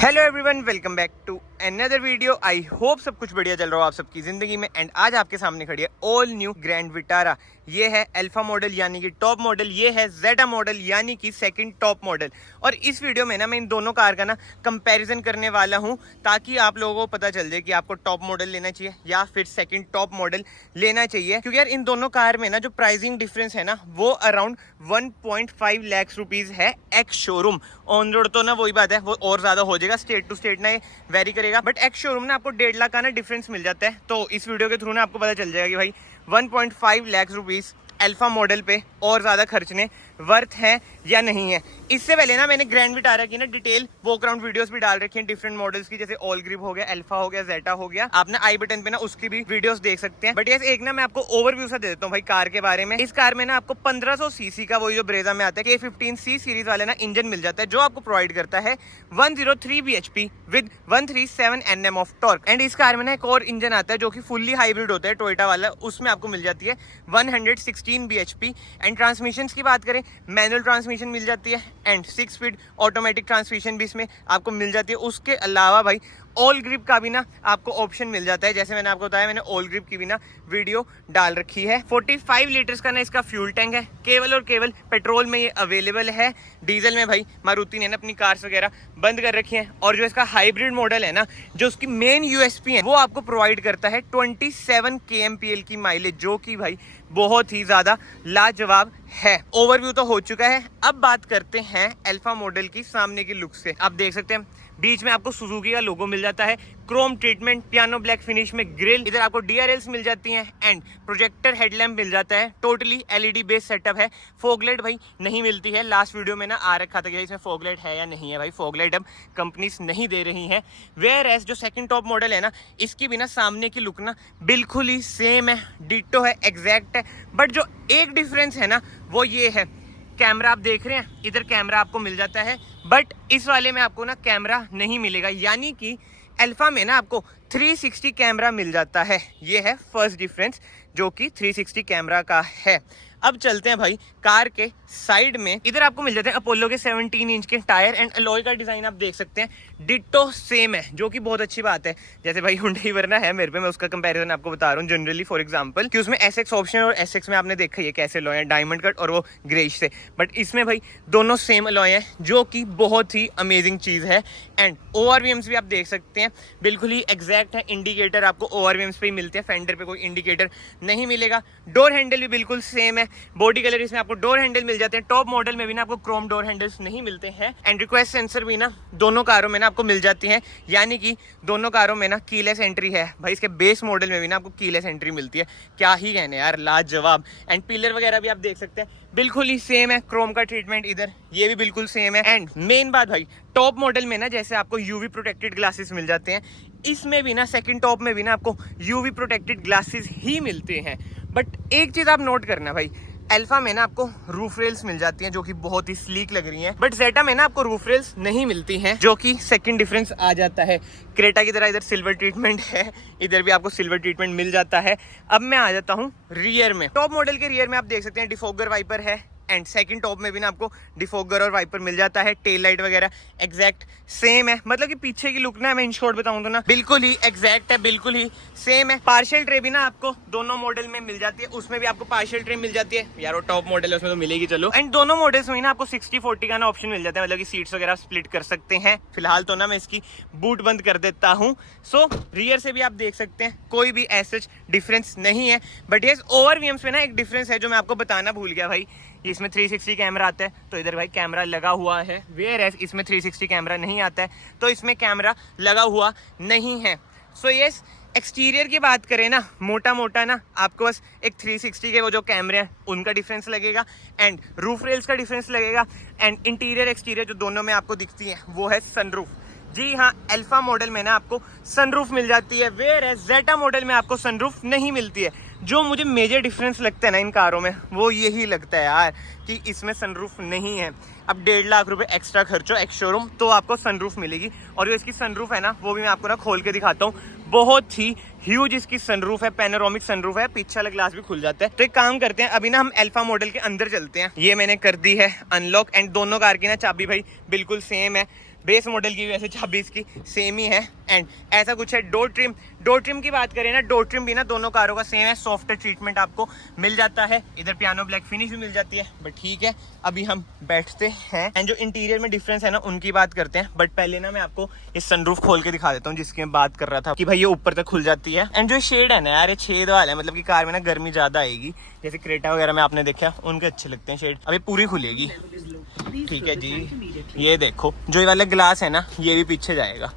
Hello everyone, welcome back to another video. I hope सब कुछ बढ़िया चल रहा हो आप सबकी जिंदगी में। एंड आज आपके सामने खड़ी है ऑल न्यू ग्रैंड विटारा। ये है अल्फा मॉडल यानी कि टॉप मॉडल, ये है जेडा मॉडल यानी कि सेकंड टॉप मॉडल। और इस वीडियो में ना मैं इन दोनों कार का ना कंपैरिजन करने वाला हूं ताकि आप लोगों को पता चल जाए कि आपको टॉप मॉडल लेना चाहिए या फिर सेकंड टॉप मॉडल लेना चाहिए। क्योंकि यार इन दोनों कार में ना जो प्राइसिंग डिफरेंस है ना वो अराउंड 1.5 लाख रुपीज है एक्स शोरूम। ऑन रोड तो ना वही बात है, वो और ज्यादा हो जाएगा, स्टेट टू स्टेट ना ये वेरी करेगा, बट एक्स शोरूम ना आपको 1.5 लाख का ना डिफरेंस मिल जाता है। तो इस वीडियो के थ्रू ना आपको पता चल जाएगा कि भाई 1.5 लाख रुपीज अल्फा मॉडल पे और ज्यादा खर्चने वर्थ है या नहीं है। इससे पहले ना मैंने ग्रैंड विटारा की ना डिटेल वॉक अराउंड वीडियोस भी डाल रखी हैं डिफरेंट मॉडल्स की, जैसे ऑल ग्रिप हो गया, अल्फा हो गया, जेटा हो गया। आप ना आई बटन पे ना उसकी भी वीडियोस देख सकते हैं। बट यस एक ना मैं आपको ओवरव्यू सा दे देता हूँ भाई कार के बारे में। इस कार में ना आपको 1500 सीसी का वही जो ब्रेजा में आता है K15C सीरीज वाले ना इंजन मिल जाता है, जो आपको प्रोवाइड करता है 103 bhp with 137 Nm of torque. And इस कार में ना एक और इंजन आता है जो कि फुल्ली हाइब्रिड होता है टोयोटा वाला, उसमें आपको मिल जाती है 116 bhp। एंड ट्रांसमिशन की बात करें, मैनुअल ट्रांसमिशन मिल जाती है एंड 6 स्पीड ऑटोमेटिक ट्रांसमिशन भी इसमें आपको मिल जाती है। उसके अलावा भाई ऑल ग्रिप का भी ना आपको ऑप्शन मिल जाता है, जैसे मैंने आपको बताया, मैंने ऑल ग्रिप की भी ना वीडियो डाल रखी है। 45 लीटर्स का ना इसका फ्यूल टैंक है, केवल और केवल पेट्रोल में ये अवेलेबल है। डीजल में भाई मारुति ने ना अपनी कार्स वगैरह बंद कर रखी हैं। और जो इसका हाइब्रिड मॉडल है ना, जो उसकी मेन यूएसपी है, वो आपको प्रोवाइड करता है 27 kmpl की माइलेज, जो कि भाई बहुत ही ज्यादा लाजवाब है। ओवरव्यू तो हो चुका है, अब बात करते हैं अल्फा मॉडल की सामने की लुक से। आप देख सकते हैं बीच में आपको सुजुकी का लोगो मिल जाता है, Chrome treatment, piano black finish में ग्रिल, इधर आपको DRLs मिल जाती हैं एंड प्रोजेक्टर हेडलैम्प मिल जाता है। टोटली LED बेस्ड सेटअप है। फॉगलाइट भाई नहीं मिलती है, लास्ट वीडियो में ना आ रखा था कि इसमें फॉगलाइट है या नहीं है। भाई फॉगलाइट अब कंपनीज नहीं दे रही हैं। वेयर एज जो सेकंड टॉप मॉडल है ना, इसकी भी ना सामने की लुक ना बिल्कुल ही सेम है, डिट्टो है, एग्जैक्ट है। बट जो एक डिफरेंस है ना वो ये है, कैमरा आप देख रहे हैं, इधर कैमरा आपको मिल जाता है, बट इस वाले में आपको ना कैमरा नहीं मिलेगा। यानी कि अल्फा में ना आपको 360 कैमरा मिल जाता है। ये है फर्स्ट डिफरेंस जो कि 360 कैमरा का है। अब चलते हैं भाई कार के साइड में। इधर आपको मिल जाते हैं अपोलो के 17 इंच के टायर एंड अलॉय का डिजाइन आप देख सकते हैं डिट्टो सेम है, जो कि बहुत अच्छी बात है। जैसे भाई हुंडई वरना है मेरे पे, मैं उसका कंपैरिजन आपको बता रहा हूँ जनरली। फॉर एग्जांपल कि उसमें SX ऑप्शन और SX में आपने देखा है कैसे अलॉय है, डायमंड कट और वो ग्रेइश से। बट इसमें भाई दोनों सेम अलॉय है, जो कि बहुत ही अमेजिंग चीज है। एंड ORVMs भी आप देख सकते हैं बिल्कुल ही एग्जैक्ट है। इंडिकेटर आपको ORVMs पे ही मिलते हैं, फेंडर पे कोई इंडिकेटर नहीं मिलेगा। डोर हैंडल भी बिल्कुल सेम है। बॉडी कलर इसमें आपको डोर हैंडल मिल जाते हैं। टॉप मॉडल में भी ना आपको क्रोम डोर हैंडल्स नहीं मिलते हैं। एंड रिक्वेस्ट सेंसर भी ना दोनों कारों में ना आपको मिल जाती है, यानी कि दोनों कारों में ना कीलेस एंट्री है। भाई इसके बेस मॉडल में भी ना आपको कीलेस एंट्री मिलती है। क्या ही कहने यार, लाजवाब। एंड पिलर वगैरह भी आप देख सकते हैं बिल्कुल ही सेम है। क्रोम का ट्रीटमेंट इधर ये भी बिल्कुल सेम है। एंड मेन बात भाई, टॉप मॉडल में ना जैसे आपको UV प्रोटेक्टेड ग्लासेस मिल जाते हैं, इसमें भी ना सेकंड टॉप में भी ना आपको UV प्रोटेक्टेड ग्लासेस ही मिलते हैं। बट एक चीज आप नोट करना भाई, अल्फा में ना आपको रूफ रेल्स मिल जाती हैं जो कि बहुत ही स्लीक लग रही हैं, बट जेटा में ना आपको रूफ रेल्स नहीं मिलती हैं, जो कि सेकंड डिफरेंस आ जाता है। क्रेटा की तरह इधर सिल्वर ट्रीटमेंट है, इधर भी आपको सिल्वर ट्रीटमेंट मिल जाता है। अब मैं आ जाता हूँ रियर में। टॉप मॉडल के रियर में आप देख सकते हैं डिफोगर वाइपर है एंड सेकंड टॉप में भी ना आपको डिफोगर और वाइपर मिल जाता है। टेल लाइट वगैरह एग्जैक्ट सेम है, मतलब कि पीछे की लुक ना मैं इन शॉर्ट बताऊं तो ना बिल्कुल ही एग्जैक्ट है, बिल्कुल ही सेम है। पार्शियल ट्रे भी ना आपको दोनों मॉडल में मिल जाती है, उसमें भी आपको पार्शियल ट्रे मिल जाती है। यार वो टॉप मॉडल है उसमें तो मिलेगी चलो। एंड दोनों मॉडल्स में ना आपको 60-40 का ना ऑप्शन मिल जाता है, मतलब कि सीट्स वगैरह स्प्लिट कर सकते हैं। फिलहाल तो ना मैं इसकी बूट बंद कर देता हूँ। सो रियर से भी आप देख सकते हैं कोई भी ऐसा डिफरेंस नहीं है। बट ये ORVMs में ना एक डिफरेंस है जो मैं आपको बताना भूल गया भाई। इसमें 360 कैमरा आता है तो इधर भाई कैमरा लगा हुआ है, वेयर एज इसमें 360 कैमरा नहीं आता है तो इसमें कैमरा लगा हुआ नहीं है। सो यस, एक्सटीरियर की बात करें ना, मोटा मोटा ना आपको बस एक 360 के वो जो कैमरे हैं उनका डिफरेंस लगेगा एंड रूफ रेल्स का डिफरेंस लगेगा। एंड इंटीरियर एक्सटीरियर जो दोनों में आपको दिखती है वो है सनरूफ। जी हाँ, अल्फा मॉडल में ना आपको सनरूफ मिल जाती है, वेयर एज जेटा मॉडल में आपको सनरूफ नहीं मिलती है। जो मुझे मेजर डिफरेंस लगता है ना इन कारों में, वो यही लगता है यार कि इसमें सनरूफ नहीं है। अब 1.5 लाख रुपए एक्स्ट्रा खर्चो एक्स शोरूम तो आपको सनरूफ मिलेगी। और जो इसकी सनरूफ है ना वो भी मैं आपको ना खोल के दिखाता हूँ। बहुत ही ह्यूज इसकी सनरूफ है, पैनोरामिक सनरूफ है, पीछे वाला ग्लास भी खुल जाता है। तो एक काम करते हैं, अभी ना हम अल्फा मॉडल के अंदर चलते हैं। ये मैंने कर दी है अनलॉक एंड दोनों कार की ना चाबी भाई बिल्कुल सेम है। बेस मॉडल की वैसे चाबी इसकी सेम ही है। एंड ऐसा कुछ है। डोर ट्रिम की बात करें ना, डोर ट्रिम भी ना दोनों कारों का सेम है, सॉफ्ट ट्रीटमेंट आपको मिल जाता है। इधर पियानो ब्लैक फिनिश भी मिल जाती है, बट ठीक है अभी हम बैठते हैं एंड जो इंटीरियर में डिफरेंस है ना उनकी बात करते हैं। बट पहले ना मैं आपको इस सनरूफ खोल के दिखा देता हूँ जिसकी मैं बात कर रहा था कि भाई ये ऊपर तक खुल जाती है। एंड जो शेड है ना यार, ये छेद वाला है, मतलब कि कार में ना गर्मी ज्यादा आएगी। जैसे क्रेटा वगैरह में आपने देखा उनके अच्छे लगते हैं शेड। अभी पूरी खुलेगी, ठीक है जी। ये देखो जो ये वाला ग्लास है ना ये भी पीछे जाएगा।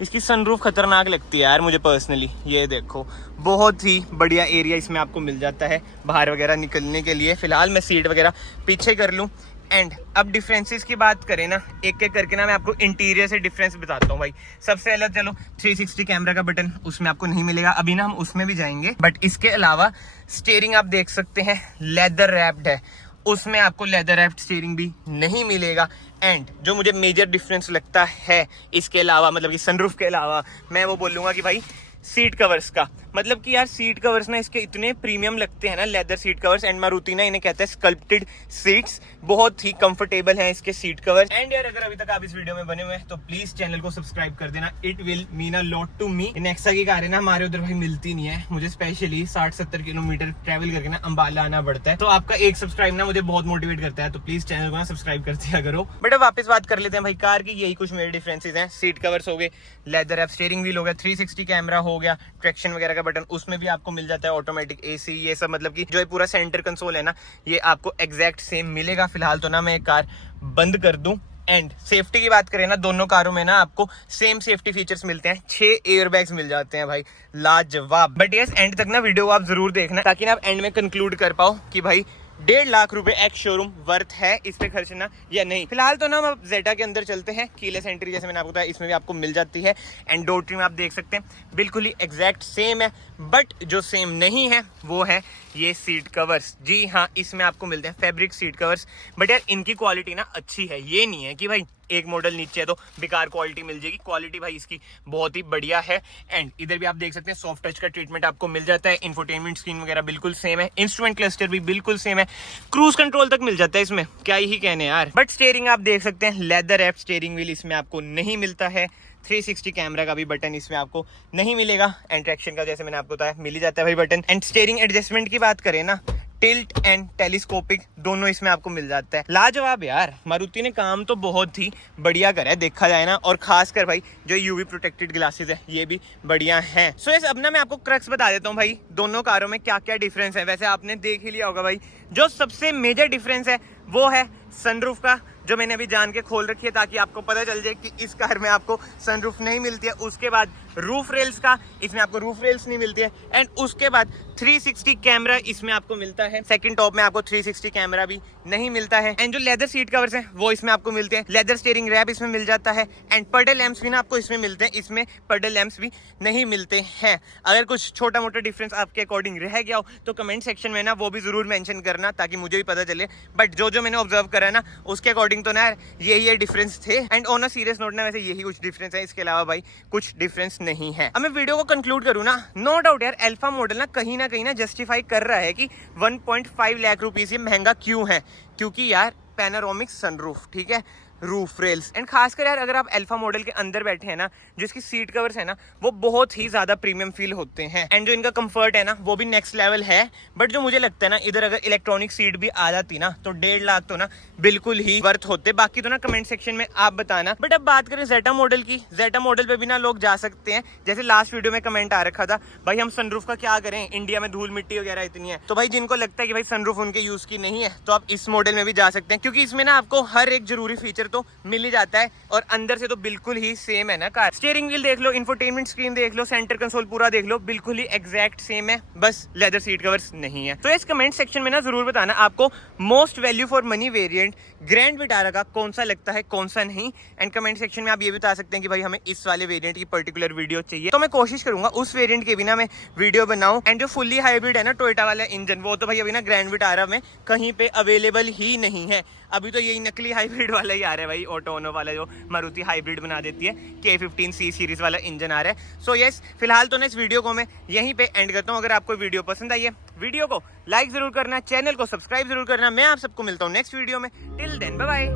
इसकी सनरूफ खतरनाक लगती है यार मुझे पर्सनली। ये देखो बहुत ही बढ़िया एरिया इसमें आपको मिल जाता है बाहर वगैरह निकलने के लिए। फिलहाल मैं सीट वगैरह पीछे कर लूँ। एंड अब डिफरेंसेस की बात करें ना, एक एक करके ना मैं आपको इंटीरियर से डिफरेंस बताता हूँ भाई। सबसे पहले चलो 360 कैमरा का बटन उसमें आपको नहीं मिलेगा, अभी ना हम उसमें भी जाएंगे। बट इसके अलावा स्टीयरिंग आप देख सकते हैं लेदर रैप्ड है, उसमें आपको लेदर रैप्ड स्टीयरिंग भी नहीं मिलेगा। एंड जो मुझे मेजर डिफरेंस लगता है इसके अलावा, मतलब कि सनरूफ के अलावा, मैं वो बोलूँगा कि भाई सीट कवर्स का, मतलब कि यार सीट कवर्स ना इसके इतने प्रीमियम लगते हैं ना, leather seat covers. And Maruti ना इन्हें कहता है स्कल्प्टेड सीट्स, बहुत ही कंफर्टेबल हैं इसके सीट कवर्स। एंड यार अगर अभी तक आप इस वीडियो में बने हुए हैं तो प्लीज चैनल को सब्सक्राइब कर देना, it will mean a lot to me. Nexa की कार है ना हमारे उधर भाई मिलती नहीं है, मुझे स्पेशली 60-70 किलोमीटर ट्रेवल करके ना अंबाला आना पड़ता है। तो आपका एक सब्सक्राइब ना मुझे बहुत मोटिवेट करता है, तो प्लीज चैनल को ना सब्सक्राइब कर दिया करो। बट अब वापस बात कर लेते हैं भाई कार की। यही कुछ मेरे डिफरेंसेस हैं। सीट कवर्स हो गए, लेदर रैप स्टीयरिंग व्हील हो गया, 360 कैमरा हो गया, ट्रैक्शन वगैरह का बटन उसमें भी आपको मिल जाता है, ऑटोमेटिक एसी, ये सब, मतलब कि जो ये पूरा सेंटर कंसोल है ना ये आपको एग्जैक्ट सेम मिलेगा। फिलहाल तो ना मैं एक कार बंद कर दूं। एंड सेफ्टी की बात करें ना, दोनों कारों में ना आपको सेम सेफ्टी फीचर्स मिलते हैं। 6 एयरबैग्स मिल जाते हैं भाई, लाजवाब। बट यस एंड तक ना वीडियो आप जरूर देखना ताकि ना आप एंड में कंक्लूड कर पाओ कि भाई 1.5 लाख रुपए एक्स शोरूम वर्थ है इस पे खर्चना या नहीं। फिलहाल तो ना हम जेटा के अंदर चलते हैं। कीलेस एंट्री जैसे मैंने आपको बताया इसमें भी आपको मिल जाती है। एंड डोर ट्रिम आप देख सकते हैं बिल्कुल ही एग्जैक्ट सेम है। बट जो सेम नहीं है वो है ये सीट कवर्स। जी हाँ, इसमें आपको मिलते हैं फैब्रिक सीट कवर्स। बट यार इनकी क्वालिटी ना अच्छी है, ये नहीं है कि भाई एक मॉडल नीचे है तो बेकार क्वालिटी मिल जाएगी। क्वालिटी भाई इसकी बहुत ही बढ़िया है। एंड इधर भी आप देख सकते हैं सॉफ्ट टच का ट्रीटमेंट आपको मिल जाता है। इंफोटेनमेंट स्क्रीन वगैरह बिल्कुल सेम है, इंस्ट्रूमेंट क्लस्टर भी बिल्कुल सेम है, क्रूज कंट्रोल तक मिल जाता है इसमें, क्या ही कहने यार। बट स्टीयरिंग आप देख सकते हैं लेदर रैप्ड स्टीयरिंग व्हील इसमें आपको नहीं मिलता है। 360 कैमरा का भी बटन इसमें आपको नहीं मिलेगा। एंड ट्रैक्शन का जैसे मैंने आपको बताया मिल ही जाता है भाई बटन। एंड स्टीयरिंग एडजस्टमेंट की बात करें ना, टिल्ट एंड टेलीस्कोपिक दोनों इसमें आपको मिल जाता है। लाजवाब यार, मारुति ने काम तो बहुत ही बढ़िया करा है देखा जाए ना। और खासकर भाई जो यूवी प्रोटेक्टेड ग्लासेस है ये भी बढ़िया हैं। सो यस अब ना मैं आपको क्रक्स बता देता हूँ भाई दोनों कारों में क्या क्या डिफरेंस है। वैसे आपने देख ही लिया होगा भाई, जो सबसे मेजर डिफरेंस है वो है सनरूफ का, जो मैंने अभी जान के खोल रखी है ताकि आपको पता चल जाए कि इस कार में आपको सनरूफ नहीं मिलती है। उसके बाद रूफ रेल्स का, इसमें आपको रूफ रेल्स नहीं मिलती है। एंड उसके बाद 360 कैमरा इसमें आपको मिलता है। सेकंड टॉप में आपको 360 कैमरा भी नहीं मिलता है। एंड जो लेदर सीट कवर्स हैं वो इसमें आपको मिलते हैं। लेदर स्टीयरिंग रैप इसमें मिल जाता है। एंड पर्डल लैंप्स भी ना आपको इसमें मिलते हैं, इसमें पर्डल लैंप्स भी नहीं मिलते हैं। अगर कुछ छोटा मोटा डिफरेंस आपके अकॉर्डिंग रह गया हो तो कमेंट सेक्शन में ना वो भी जरूर मेंशन करना ताकि मुझे भी पता चले। बट जो मैंने ऑब्जर्व करा है ना उसके अकॉर्डिंग तो ना यही डिफरेंस थे। And on a serious note ना वैसे यही कुछ डिफरेंस है, इसके अलावा भाई कुछ डिफरेंस नहीं है। अब मैं वीडियो को कंक्लूड करूँ ना, नो डाउट यार अल्फा मॉडल ना कहीं ना जस्टिफाई कर रहा है कि 1.5 लाख रुपीस ये महंगा क्यों है, क्योंकि यार पैनोरामिक सनरूफ, ठीक है, रूफ रेल्स। एंड खासकर यार अगर आप अल्फा मॉडल के अंदर बैठे हैं ना, जिसकी सीट कवर्स है ना वो बहुत ही ज्यादा प्रीमियम फील होते हैं। एंड जो इनका कंफर्ट है ना वो भी नेक्स्ट लेवल है। बट जो मुझे लगता है ना इधर अगर इलेक्ट्रॉनिक सीट भी आ जाती ना तो 1.5 लाख तो ना बिल्कुल ही वर्थ होते। बाकी तो ना कमेंट सेक्शन में आप बताना। बट अब बात करें जेटा मॉडल की, जेटा मॉडल पे भी ना लोग जा सकते हैं। जैसे लास्ट वीडियो में कमेंट आ रखा था भाई हम सनरूफ का क्या करें, इंडिया में धूल मिट्टी वगैरह इतनी है। तो भाई जिनको लगता है कि भाई सनरूफ उनके यूज की नहीं है तो आप इस मॉडल में भी जा सकते हैं, क्योंकि इसमें ना आपको हर एक जरूरी फीचर तो मिल ही जाता है। और अंदर से तो बिल्कुल ही सेम है ना कार। स्टीयरिंग व्हील देख लो, इंफोटेनमेंट स्क्रीन देख लो, सेंटर कंसोल पूरा देख लो, बिल्कुल ही एग्जैक्ट सेम है, बस लेदर सीट कवर्स नहीं है। तो इस कमेंट सेक्शन में ना जरूर बताना आपको most value for money variant grand Vitara का कौन सा लगता है कौन सा नहीं। एंड कमेंट सेक्शन में आप ये बता सकते हैं कि भाई हमें इस वाले वेरिएंट की पर्टिकुलर वीडियो चाहिए, तो मैं कोशिश करूंगा उस वेरिएंट के बिना मैं वीडियो बनाऊं। एंड जो फुल्ली हाइब्रिड है ना टोयोटा वाला इंजन, वो तो भाई अभी ना ग्रैंड विटारा में कहीं पे अवेलेबल ही नहीं है। अभी तो यही नकली हाइब्रिड वाला ही आ रहा है भाई, ऑटोनो वाला जो मारुति हाइब्रिड बना देती है, K15C सीरीज वाला इंजन आ रहा है। सो यस फिलहाल तो ना इस वीडियो को मैं यहीं पे एंड करता हूँ। अगर आपको वीडियो पसंद आई है वीडियो को लाइक जरूर करना, चैनल को सब्सक्राइब जरूर करना। मैं आप सबको मिलता हूँ नेक्स्ट वीडियो में। Till then bye bye,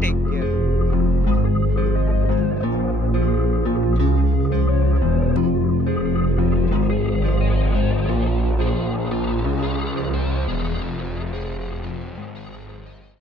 take care.